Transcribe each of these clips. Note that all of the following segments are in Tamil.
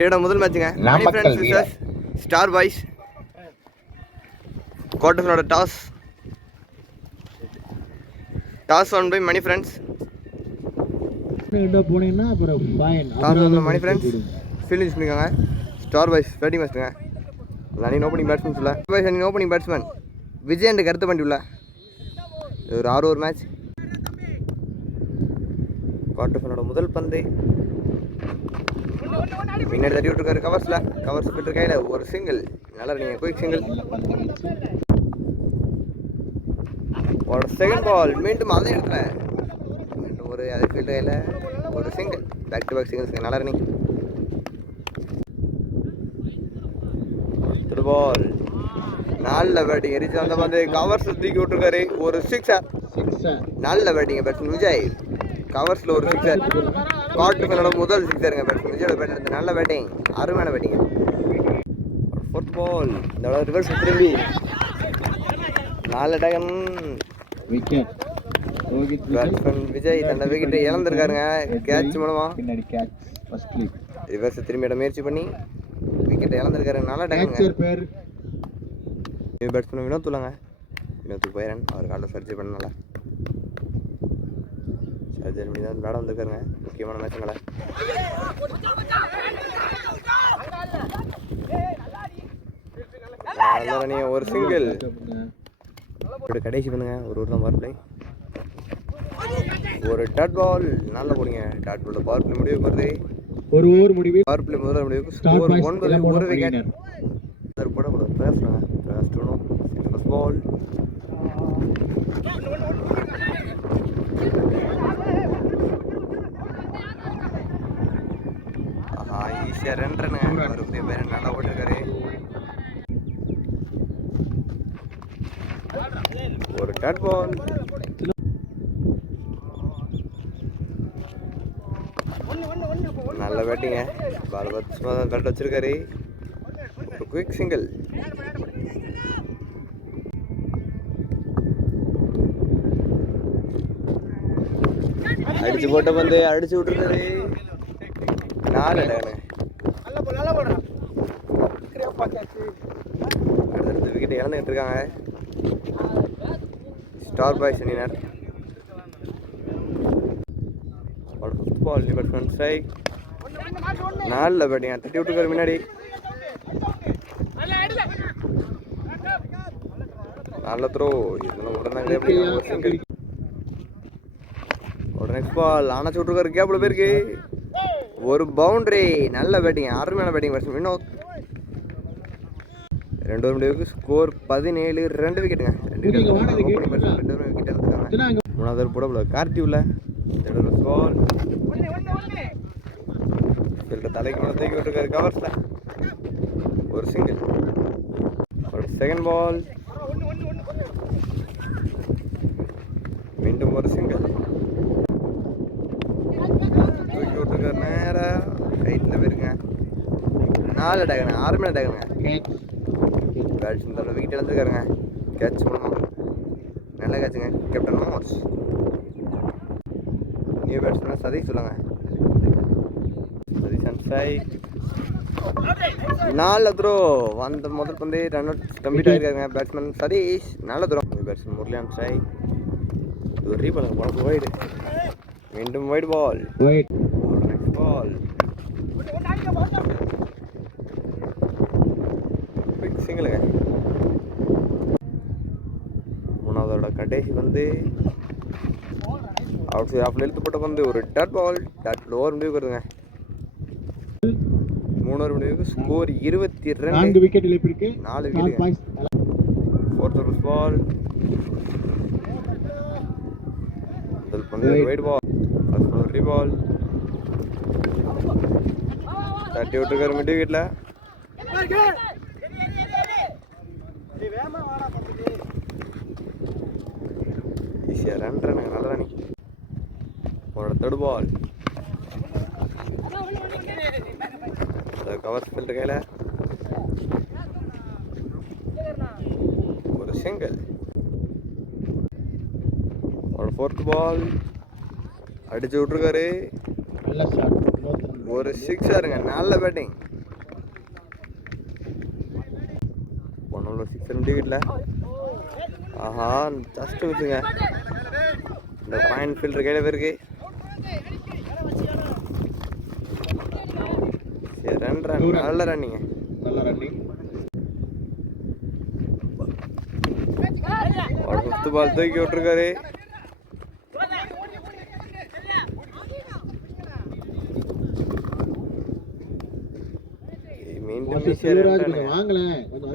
என்னோட முதல் மேட்சுங்க நாமக்கல் வீரர். Star boys ஃபைனலோட toss. Toss won by Mani friends போனீங்கன்னா அப்புறம் fine toss won Mani friends fielding பண்ணிக்கோங்க. ஸ்டார் பாய்ஸ் பேட்டிங் பேட்ஸுங்க அன்னைக்கு ஓப்பனிங் பேட்ஸ்மேன் சொல்ல. பாய்ஸ் அன்னைக்கு ஓப்பனிங் பேட்ஸ்மேன் விஜய் அண்ட் கருத்து பண்ணி உள்ள. ஒரு ஆறு ஒரு மேட்ச் குவார்டர் முதல் பந்து. பின்னாடி தட்டி விட்டுருக்காரு. கவர்ஸில் கவர்ஸ் போட்டு கையில் ஒரு சிங்கிள் நல்லா நீங்க குயிக் சிங்கிள் ஒரு செகண்ட் பால் மீண்டும் அதே இடத்துல. மீண்டும் ஒரு அதே ஃபீல்டு கையில் ஒரு single back to back singles நல்லா ரன்னிங் பால் நல்ல பேட்டிங் எரிச்சு அந்த வந்து கவர்ஸ் தூக்கி விட்டுருக்காரு. ஒரு சிக்ஸர் நல்ல பேட்டிங் பேட்ஸ்மேன் விஜய். கவர்ஸில் ஒரு சிக்ஸர் குவார்டர் முதல் சிக்ஸருங்க பேட்ஸ்மேன் விஜயோட பேட்டில் இருந்து நல்ல பேட்டிங் அருமையான பேட்டிங் ஃபோர்த் பால் இந்த ரிவர்ஸ் திரும்பி. நாலு டகன் விக்கெட் பேட்ஸ்மேன் விஜய் தன்னை விக்கெட்டை இழந்திருக்காருங்க. கேட்ச் மூலமா. ரிவர்ஸ் திரும்பிட முயற்சி பண்ணி விக்கெட்டை இழந்திருக்காரு. நல்ல நியூ பேட்ஸ்மேன் வினோத் சொல்லுங்க வினோத்துக்கு போயிரன் அவர் காலைல சர்ஜரி பண்ணனால. பண்ணி தான் விளையாட வந்திருக்காருங்க. முக்கியமான மேட்சுங்களை. நீ ஒரு சிங்கிள் இப்படி கடைசி பண்ணுங்க. ஒரு ஒரு தான் பவர் பிளே ஒரு டாட் பால் நல்லா போடுங்க. டாட் பால் பவர் பிளே முடிவு போகிறது ஒரு ஓவர் முடிவு. பவர் பிளே முதல் முடிவுக்கு ஸ்டார் ஸ்கோர் ஒன்பது ஒரு விக்கெட் போட போட பிரகாஷ் பிரகாஷ் டூனும் பால் ஆஹா ரெண்டு ஒரு பேர் நல்லா ஓட்டிருக்காரு ஒரு பால் நல்ல பேட்டிங்க பால் பத்து சும்மா தான் கரெக்ட் வச்சிருக்காரு. ஒரு குயிக் சிங்கிள் அடிச்சு போட்ட பந்து அடிச்சு விட்டுருக்காரு. நாலு டகனு விக்கெட் இழந்துகிட்டு இருக்காங்க ஸ்டார் பாய்ஸ் அணியினர் பால் பேட்ஸ்மேன் ஸ்ட்ரைக் நல்ல பேட்டிங்க தட்டி விட்டுருக்காரு முன்னாடி. நல்ல த்ரோ இதெல்லாம் உடனே எப்படி நெக்ஸ்ட் பால் அணைச்சு விட்டுருக்காரு. கேப்ல போயிருக்கு. ஒரு பவுண்டரி நல்ல பேட்டிங் அருமையான பேட்டிங் பேட்ஸ்மேன் வினோத் ரெண்டு ஒரு முடிவுக்கு ஸ்கோர் பதினேழு ரெண்டு விக்கெட்டுங்க ரெண்டு வாடகை விக்கெட் எடுத்துட்டாங்க. மூணாவது போட கார்த்தி உள்ள. ரெண்டு ஸ்கோர் ஃபீல்டர் தலைக்கு மேலே தூக்கி விட்டுருக்காரு கவர்ஸில் ஒரு சிங்கிள் ஒரு செகண்ட் பால் மீண்டும் ஒரு சிங்கிள் தூக்கி விட்டுருக்காரு நேராக ரைட்டில் போயிருங்க. நாலு டகனுங்க ஆறுமையான டகனுங்க கேட்ச் பேட்ஸ் இந்த விக்கெட் இழந்துருக்காருங்க. கேட்ச் பண்ணணும் நல்ல கேட்சுங்க கேப்டன் மோர்ஸ் நியூ பேட்ஸ்மேன் சதீஷ் சொல்லுங்க. சதீஷ் அண்ட் நாலு த்ரோ வந்த முதல் பந்து ரன் அவுட் கம்ப்ளீட் ஆகிருக்காங்க பேட்ஸ்மேன் சதீஷ். நல்ல throw new batsman Murali and ஒரு ரீ பண்ணுங்க வைடு மீண்டும் wide ball wide next ball pick சிங்கிளுங்க மூணாவதோட கடைசி வந்து சைட் ஆஃப்ல இழுத்து போட்ட வந்து ஒரு டாட் பால் டாட் ஓவர் முடிவுக்கு வருதுங்க. மூணு ஓவர் முடிவுக்கு ஸ்கோர் இருபத்தி ரெண்டு. விக்கெட் இழப்பிற்கு நாலு விக்கெட் ஃபோர்த் ஓவர் பால் முதல் பந்து wide ball first over re ball தட்டி விட்டுருக்காரு மிட் விக்கெட்டில் ஈஸியாக ரன் ரன்னுங்க நல்ல ரன்னிங் போகிற தேர்ഡ് ബോൾ கவர் ഫീൽഡ് കയ്യില ஒரு സിംഗിൾ அவரோட ஃபோர்த் பால் அடிச்சு விட்ருக்காரு ஒரு சிக்ஸ் இருங்க. நல்ல பேட்டிங் பொண்ணு சிக்ஸ் முடிக்கல ஆஹா ஜஸ்ட் விட்டுங்க இந்த பாயிண்ட் ஃபீல்டர் கையில் போயிருக்கு நல்ல ரன்னிங்க நல்ல ரன்னிங் ஃபிஃப்த் பால் தூக்கி விட்டுருக்காரு. மீண்டும்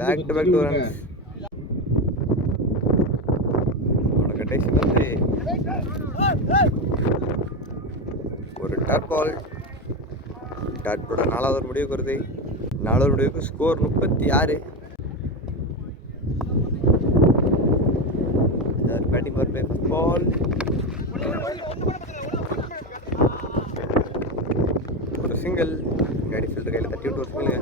back to back two runs அவனோட கடைசி வந்து ஒரு டாட் பால் டாட்டோட நாலாவது ஒரு முடிவுக்கு வருது. நாலாவது முடிவுக்கு ஸ்கோர் முப்பத்தி ஆறு. பேட்டிங் பவர் பிளே பால் ஒரு சிங்கிள் கடி சொல்ற கையில் தட்டி விட்டு ஒரு சிங்கிள்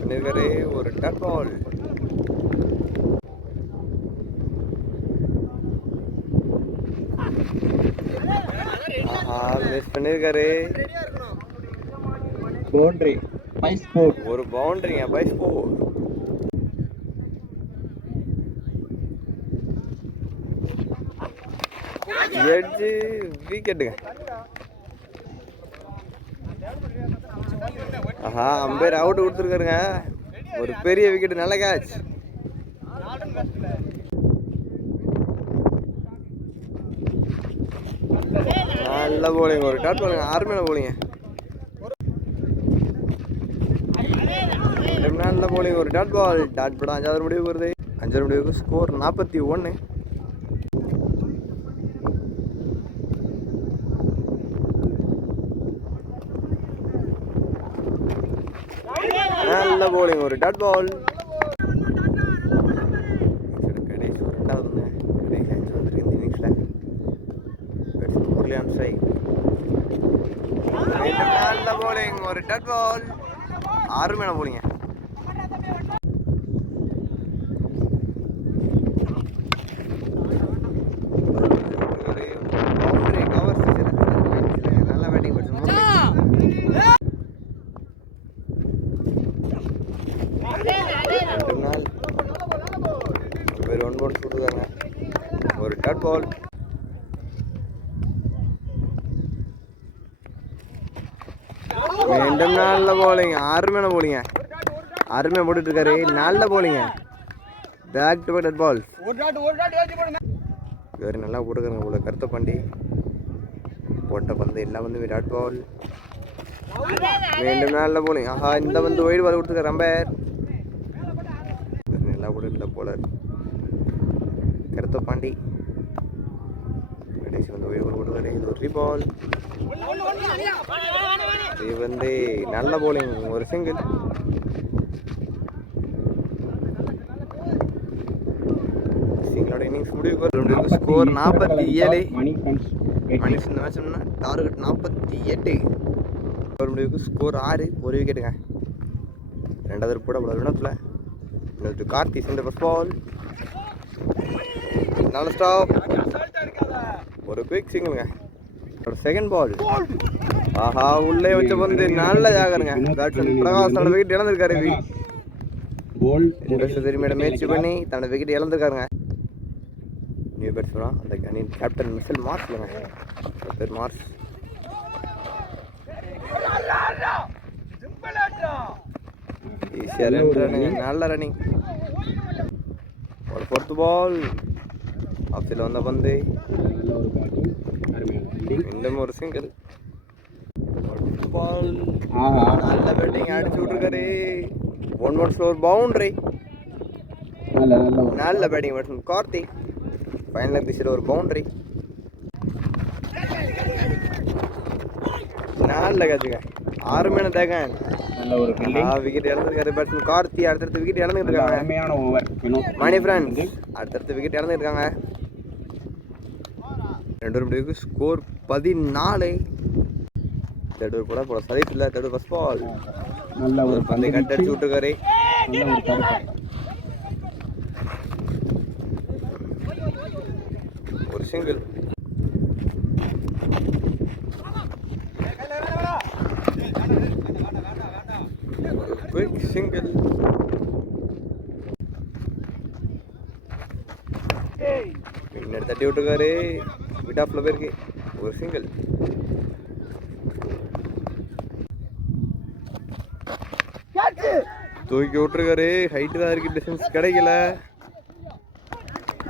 பண்ணிருக்காரு. ஒரு டாட் பால் ஆஹா மிஸ் பண்ணிருக்காரு. பவுண்டரி பைஸ் ஃபோர் ஒரு பவுண்டரிங்க பை ஸ்போர் எட்ஜு விக்கெட்டுங்க ஆஹா அம்பேர் அவுட் கொடுத்துருக்காருங்க. ஒரு பெரிய விக்கெட் நல்ல கேட்ச் நல்ல போலிங் ஒரு டாட் பண்ணுங்க ஆர்மையான போலிங்க நல்ல போலிங் ஒரு டாட் பால் டாட் படம் அஞ்சாவது முடிவு வருது அஞ்சாவது முடிவுக்கு ஸ்கோர் நாற்பத்தி ஒன்று நல்ல போலிங் ஒரு டாட் பால் கடைசி ஒரு ரெண்டாவது கடைசி அஞ்சு வந்துருக்கு இந்த இன்னிங்ஸில் முரளியான் ஸ்ட்ரைக் நல்ல போலிங் ஒரு டட் பால் அருமையான போலிங்க நல்ல பேட்டிங் ரெண்டு நாள் பேர் ஒன் பால் சுடுதாங்க ஒரு டாட் பால் மீண்டும் நல்ல போலிங்க அருமையான போலிங்க அருமையாக போட்டுட்டு இருக்காரு நல்ல போலிங்க பேக் டு பேக் பால் இவர் நல்லா போட்டுருக்காங்க இவ்வளோ கருத்த பண்டி. போட்ட பந்து எல்லா வந்து விராட் பால் மீண்டும் நல்ல போலிங் ஆஹா இந்த வந்து ஒயிட் பால் கொடுத்துருக்காரு ரம்பேர் நல்லா போட்டு இந்த போலர் கருத்த பாண்டி. கடைசி வந்து பால் கொடுத்துருக்காரு இது ஒரு பால் இது வந்து நல்ல போலிங் ஒரு சிங்கிள் சிங்களோட இன்னிங்ஸ் முடிவுக்கு ஸ்கோர் நாற்பத்தி ஏழு. மணிஷ் இந்த மேட்ச் டார்கெட் நாற்பத்தி எட்டு. ஒரு முடிவுக்கு ஸ்கோர் ஆறு ஒரு விக்கெட்டுங்க ரெண்டாவது போட போல வினத்தில் இன்னொரு கார்த்தி சென்ற ஃபஸ்ட் பால் நல்ல ஸ்டாப் ஒரு குயிக் சிங்கிள்ங்க ஒரு செகண்ட் பால் ஆஹா உள்ளே வச்ச பந்து நல்ல ஜாகருங்க. பேட்ஸ்மேன் பிரகாஷ் தன்னோட விக்கெட் இழந்திருக்காரு போல் திரும்பியோட முயற்சி பண்ணி தன்னோட விக்கெட் இழந்திருக்காருங்க. நியூ பேட்ஸ்மேனா அந்த அணியின் கேப்டன் மிசல் மார்ஸ் இல்லைங்க. பேர் மார்ஸ் ஈஸியாக ரெண்டு ரன்னுங்க நல்ல ரன்னிங் ஒரு ஃபோர்த் பால் ஆஃபீஸில் வந்த பந்து. நல்ல ஒரு பேட்டிங் அருமையான ஃபீல்டிங் மீண்டும் ஒரு சிங்கிள் பால் ஆஹா நல்ல பேட்டிங் அடிச்சு விட்டுருக்காரு ஒன் ஒன் ஸ்லோர் பவுண்ட்ரி நல்ல நல்ல நல்ல பேட்டிங் பேட்ஸ்மேன் கார்த்திக் ஃபைனல் திசையில் ஒரு பவுண்ட்ரி நல்ல கேட்சுங்க ஆறுமையான தேகன் நல்ல ஒரு ஃபீல்டிங் விக்கெட் இழந்திருக்காரு பேட்ஸ்மேன் கார்த்தி அடுத்தடுத்து விக்கெட் இழந்துட்டு இருக்காங்க அருமையான ஓவர் மணி ஃப்ரெண்ட்ஸ் அடுத்தடுத்து விக்கெட் இழந்துருக்காங்க ரெண்டு ஒரு முடிவுக்கு ஸ்கோர் பதினாலு. தேர்ட் ஓவர் போட இல்லை தேர்ட் ஃபர்ஸ்ட் பால் நல்ல ஒரு பந்தை கட் அடிச்சு விட்டுருக்காரு. நல்ல ஒரு ஒரு சிங்கிள் சிங்கிள் பின்னாடி தட்டி விட்டுருக்காரு. விடாப்ல போயிருக்கு ஒரு சிங்கிள் தூக்கி விட்டுருக்காரு. ஹைட்டு தான் இருக்கு டிஸ்டன்ஸ் கிடைக்கல.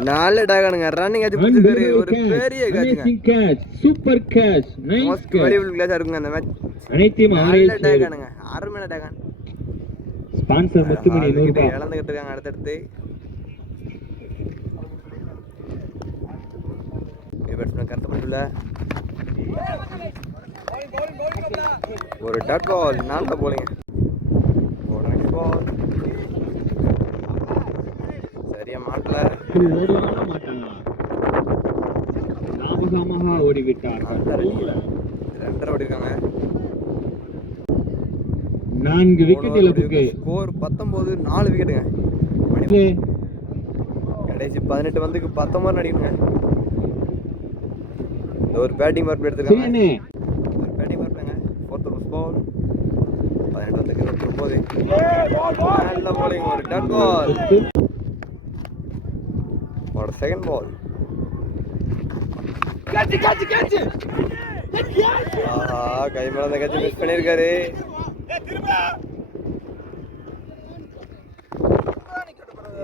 நாலு டாகானுங்க ரன்னிங் ஆச்சு பிடிச்சிருக்காரு. ஒரு பெரிய super catch, nice most. Valuable கிளாஸா இருக்குங்க அந்த மேட்ச் அனைத்தையும் சேரும். டேகானுங்க அருமையான டேகான் ஸ்பான்சர் முத்துமணி. இழந்துகிட்டு இருக்காங்க அடுத்தடுத்து. பேட்ஸ்மேன் பண்ணல ஒரு டாட் பால் நான்ல போலிங்க பால் சரியா மாட்டல. ஓடிவிட்டார்கள் ரெண்டரை ஓடிருக்காங்க. நான்கு விக்கெட் இழப்புக்கு. ஸ்கோர் பத்தொன்பது நாலு விக்கெட்டுங்க கடைசி பதினெட்டு வந்துக்கு பத்தொன்பது நடிக்கணுங்க இந்த ஒரு பேட்டிங் மார்க் எடுத்துருக்காங்க. ஒரு பேட்டிங் மார்க்ங்க ஃபோர்த் ஓவர் பால் பதினெட்டு வந்துக்கு இருபத்தி ஒன்பது. நல்ல bowling ஒரு டாட் பால் ஒரு செகண்ட் பால் ஆஹா கை மேல அந்த கட்சி மிஸ் பண்ணியிருக்காரு.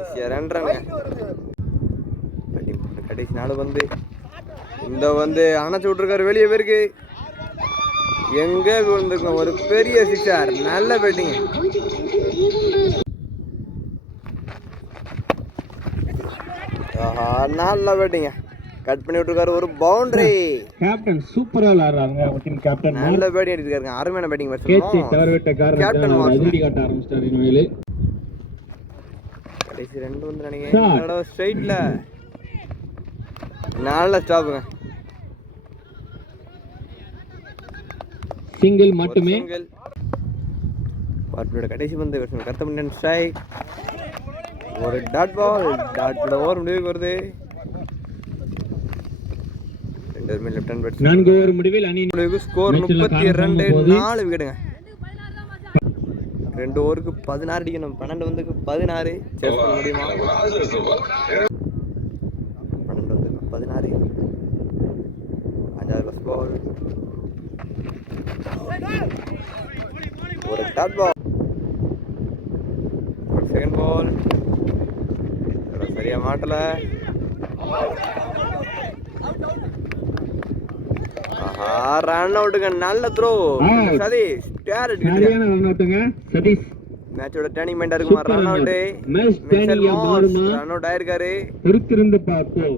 ஈஸியா ரன் கடைசி நாள் வந்து இந்த வந்து அணைச்சு விட்டுருக்காரு வெளியே பேருக்கு. எங்க விழுந்திருக்கோம்? ஒரு பெரிய சிக்ஸர் நல்ல பேட்டிங் ஆஹா நல்ல பேட்டிங்க கட் பண்ணி விட்டுருக்காரு ஒரு பவுண்டரி கேப்டன் சூப்பரா விளையாடுறாங்க டீம் கேப்டன் நல்ல பேட்டிங் அடிச்சிருக்காருங்க அருமையான பேட்டிங் கேட்சை தவறவிட்ட அவர் Mark. அதிரடி காட்ட ஆரம்பிச்சிட்டார் இனிமேல். கடைசி ரெண்டு வந்து. நினைக்கிறேன். ஸ்ட்ரைட்ல நல்ல ஸ்டாப்புங்க சிங்கிள் மட்டுமே. பார்ட்டியோட கடைசி பந்து கருத்த மண்டன் ஸ்ட்ரைக் ஒரு dot ball dot ball over முடிவுக்கு வருது. நான்கு ஓவர் முடிவில் அணி ஸ்கோர் முப்பத்தி ரெண்டு. நாலு விக்கெட்டுங்க. ரெண்டு ஓவருக்கு பதினாறு அடிக்கணும். பன்னெண்டு வந்துக்கு பதினாறு. சேஸ் பண்ண முடியுமா பன்னெண்டு வந்துக்கு பதினாறு அஞ்சாவது பஸ் பால் ஒரு டாட் பால் செகண்ட் பால் சரியா மாட்டல. ஆஹா ரன் அவுட்டுங்க நல்ல த்ரோ. சதீஷ் டேர் அடிக்கிட்டு சரியான ரன் அவுட்டுங்க சதீஷ். மேட்சோட டேர்னிங் பாயிண்ட் இருக்குமா ரன் அவுட் ஆ மாறுமா? ரன் அவுட் ஆயிருக்காரு. பொறுத்திருந்து பார்ப்போம்.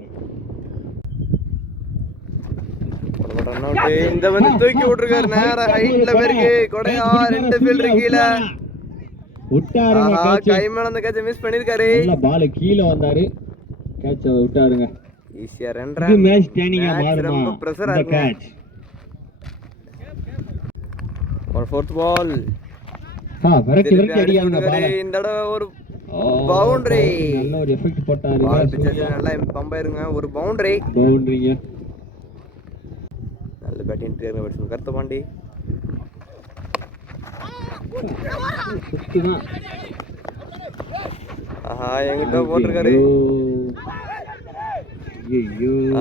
ரன் அவுட் இந்த வந்து தூக்கி விட்டுருக்காரு நேரா ஹைட்ல பேருக்கு கொடையா ரெண்டு ஃபீல்டர் கீழே. அந்த கேட்ச் மிஸ் பண்ணிருக்காரு. நல்ல பால் கீழே வந்தாரு. கேட்ச் விட்டாருங்க. ஈஸியா ரன் ரன் மேட்ச் டேனிங்கா மாறுமா? ரொம்ப ஒரு ஃபோர்த் பால் ஆ இந்த தடவை ஒரு boundary. நல்ல ஒரு எஃபெக்ட் போட்டாரு. பால் பிச்சர்ஸ் நல்லா பம்ப் ஆயிருங்க ஒரு பவுண்டரி பவுண்டரிங்க நல்ல பேட்டிங் பேட்ஸ்மேன் கருத்த பாண்டி. சுத்து தான் ஆஹா எங்கிட்ட போட்டிருக்காரு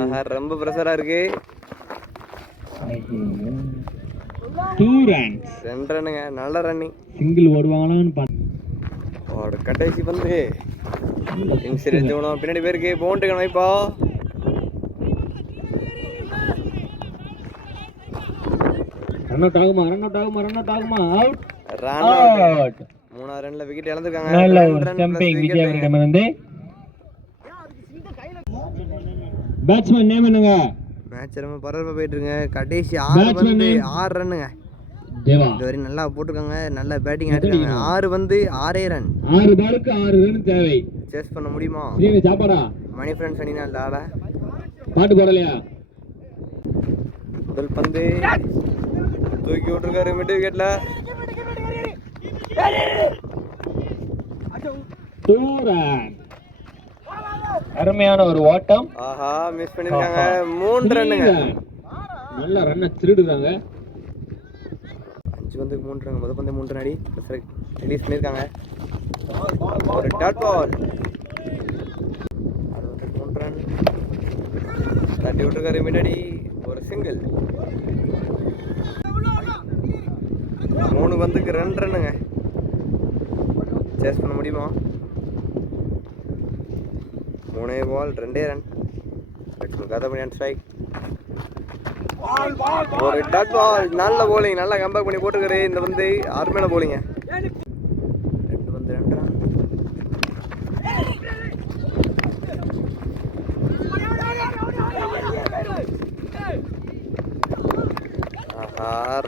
ஆஹா ரொம்ப ப்ரெஷரா இருக்கு. டூ ரன்ஸ் ரெண்டு ரன்னுங்க நல்ல ரன்னிங் சிங்கிள் ஓடுவாங்களான்னு கடைசி பந்து. பின்னாடி பேருக்கு பவுண்டரி வைப்பா ரன் அவுட் ஆகுமா? ரன் அவுட் ஆகுமா? ரன் அவுட் ஆகுமா? அவுட் ரன் அவுட் மூணாவது ரன்ல விக்கெட் இழந்திருக்காங்க. நல்ல ஒரு ஸ்டம்பிங் wicket. விஜயவரிடமிருந்து. பேட்ஸ்மேன் நேம் என்னங்க? மேட்ச் ரொம்ப பரபரப்பா போயிட்டு இருக்குங்க கடைசி ஆறு வந்து? ஆறு ரன்னுங்க இது வரையும் நல்லா போட்டிருக்காங்க. நல்ல பேட்டிங் ஆடிருக்காங்க? ஆறு வந்து ஆறே ரன் ஆறு பாலுக்கு ஆறு ரன் தேவை. சேஸ் பண்ண முடியுமா? சாப்பாடா? மணி ஃப்ரெண்ட்ஸ் அணினா ஆளை பாட்டு போடலையா? முதல் பந்து. தூக்கி விட்டுருக்காரு மிட் விக்கெட்ல ரன் அருமையான ஒரு ஓட்டம். ஆஹா மிஸ் பண்ணிருக்காங்க. மூணு ரன்னுங்க. நல்ல ரன்னை திருடுறாங்க. அஞ்சு வந்து மூன்று ரன் முதல் பந்து மூன்று அடி. ரிலீஸ் பண்ணியிருக்காங்க ஒரு டாட் பால் மூன்று ரன் தட்டி விட்டுருக்காரு மிடடி. ஒரு சிங்கிள் மூணு பந்துக்கு ரெண்டு ரன்னுங்க. சேஸ் பண்ண முடியுமா? மூணே பால் ரெண்டே ரன் கதமணியான் ஸ்ட்ரைக் ஒரு டாட் பால் நல்ல போலிங் நல்லா கம்பேக் பண்ணி போட்டுருக்காரு இந்த வந்து அருமையான போலிங்க ரெண்டு வந்து ரெண்டு ரன்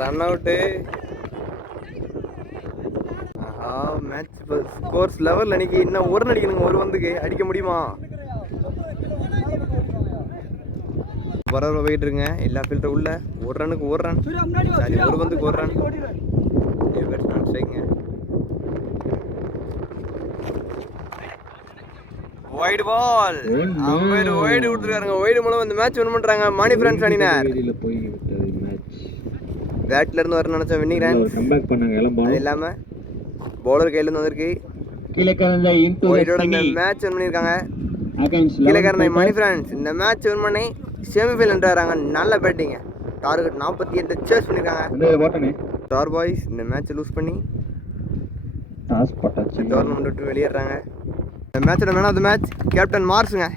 ரன் அவுட்டு ஆஹா மேட்ச் ஸ்கோர்ஸ் லெவல் அன்னைக்கு இன்னும் ஒரு ரன் அடிக்கணுங்க ஒரு வந்துக்கு அடிக்க முடியுமா? பரவாயில்ல போயிட்டு இருங்க எல்லா ஃபீல்டர் உள்ள. ஒரு ரனுக்கு ஒரு ரன். சரி ஒரு பந்துக்கு ஒரு ரன். பேட்ஸ்மேன் ஸ்ட்ரைக்குங்க ஒயிட் பால் அம்பையர் ஒயிட் விட்டுருக்காருங்க ஒயிட் மூலம் இந்த மேட்ச் வின் பண்றாங்க. மணி ஃப்ரெண்ட்ஸ் அணினார் பேட்ல இருந்து வரணும்னு நினைச்சோம் வின்னிங் ரன் ஒரு கம்பேக் பண்ணாங்க. அது இளம்பாலும் இல்லாம பவுலர் கையில இருந்து வந்திருக்கு. கீழே கலந்த இன்டு ஒயிட்டோட இந்த மேட்ச் வின் பண்ணியிருக்காங்க. கீழக்காரனை மணி ஃப்ரெண்ட்ஸ் இந்த மேட்ச் வின் பண்ணி செமிஃபைனல் வராங்க. நல்ல பேட்டிங்க டார்கெட் நாற்பத்தி எட்டு சேஸ் பண்ணியிருக்காங்க. ஸ்டார் பாய்ஸ் இந்த மேட்ச் லூஸ் பண்ணி டோர்னமெண்ட் விட்டு வெளியேறாங்க இந்த மேட்சோட man of the match captain மார்ஸுங்க